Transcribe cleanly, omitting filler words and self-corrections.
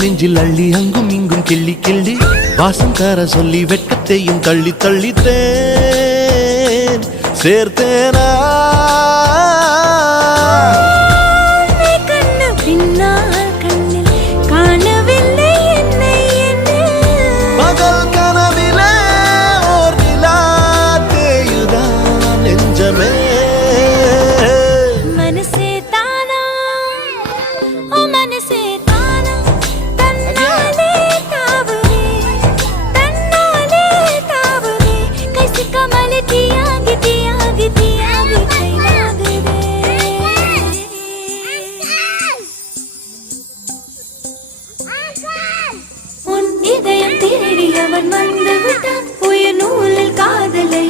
நெஞ்சில் அள்ளி அங்கும் இங்கும் கிள்ளி கிள்ளி வாசம் தர சொல்லி வெட்கத்தையும் தள்ளி தள்ளித்தேன் சேர்த்தேனா பகல் கனவிலே ஓர் நிலா தேயுதான் நெஞ்சமே இதயம் தேடி அவன் வந்து விட்டான் உயிர் நூலில் காதலை